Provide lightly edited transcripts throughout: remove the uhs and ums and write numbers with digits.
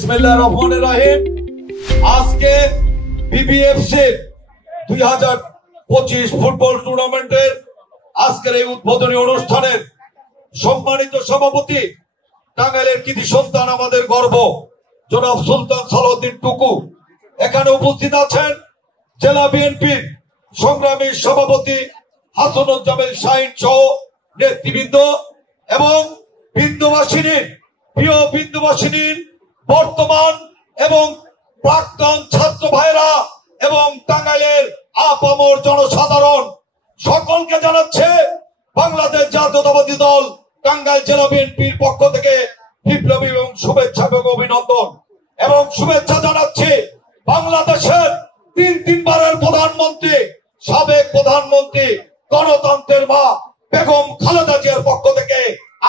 বিসমিল্লাহির রহমানির রহিম। আজকে বিবিএফসি 2025 ফুটবল টুর্নামেন্টের আজকের এই উদ্বোধনী অনুষ্ঠানের সম্মানিত সভাপতি, টাঙ্গাইলের কৃতি সন্তান, আমাদের গর্ব জনাব সুলতান সালাউদ্দিন টুকু এখানে উপস্থিত আছেন। জেলা বিএনপির সংগ্রামী সভাপতি হাসানুজ্জামান শাহিন সহ নেতৃবৃন্দ এবং বিন্দুবাসিনীর প্রিয় বিন্দুবাসিনীর বর্তমান এবং প্রাক্তন ছাত্র ভাইরা এবং টাঙ্গাইলের আপামর জনসাধারণ সকলকে জানাচ্ছে বাংলাদেশ জাতীয়তাবাদী দল টাঙ্গাইল জেলা বিএনপির পক্ষ থেকে বিপ্লবী এবং শুভেচ্ছা এবং অভিনন্দন এবং শুভেচ্ছা জানাচ্ছি বাংলাদেশের তিনবারের প্রধানমন্ত্রী, সাবেক প্রধানমন্ত্রী, গণতন্ত্রের মা বেগম খালেদা জিয়ার পক্ষ থেকে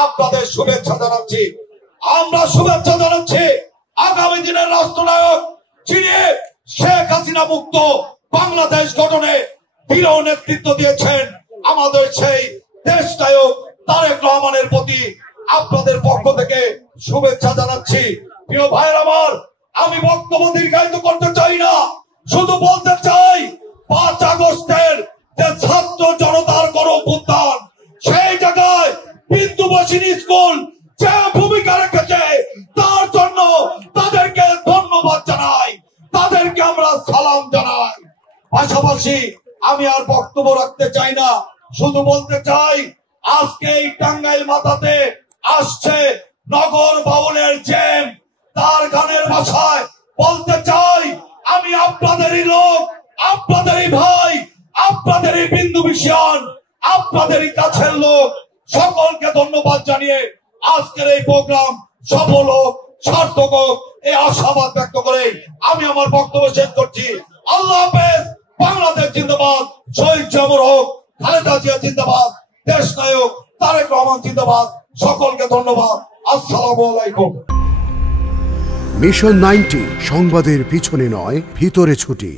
আপনাদের শুভেচ্ছা জানাচ্ছি। আমরা শুভেচ্ছা জানাচ্ছি আগামী দিনের রাষ্ট্রনায়ক, যিনি শেখ হাসিনা মুক্ত বাংলাদেশ গঠনে দৃঢ় নেতৃত্ব দিয়েছেন, আমাদের সেই দেশ নায়ক তারেক রহমানের প্রতি আপনাদের পক্ষ থেকে শুভেচ্ছা জানাচ্ছি। প্রিয় ভাইয়ের আমার, আমি বক্তব্য দীর্ঘায়িত করতে চাই না, শুধু বলতে চাই 5 আগস্টের যে ছাত্র জনতার গণ অভ্যুত্থান, সেই জায়গায় বিন্দুবাসিনী স্কুল যে ভূমিকা রেখেছে তার জন্য তাদেরকে ধন্যবাদ জানাই, তাদেরকে আমরা সালাম জানাই। পাশাপাশি আমি আর বক্তব্য রাখতে চাই না, শুধু বলতে চাই আজকে এই টাঙ্গাইল মাথাতে আসছে নগর বাউলের জ্যাম, তার গানের ভাষায় বলতে চাই আমি আপনাদেরই লোক, আপনাদেরই ভাই, আপনাদেরই বিন্দু বিষণ, আপনাদেরই কাছের লোক। সকলকে ধন্যবাদ জানিয়ে আজকের এই প্রোগ্রাম সফল হোক, সার্থক হোক, এই আশাবাদ ব্যক্ত করে আমি আমার বক্তব্য শেষ করছি। আল্লাহ হাফেজ। বাংলাদেশ জিন্দাবাদ, শহীদ জামর হোক, খালেদা জিয়া জিন্দাবাদ, দেশ নায়ক তারেক রহমান জিন্দাবাদ। সকলকে ধন্যবাদ। আসসালামু আলাইকুম। মিশন 90 সংবাদের পিছনে নয়, ভিতরে ছুটি।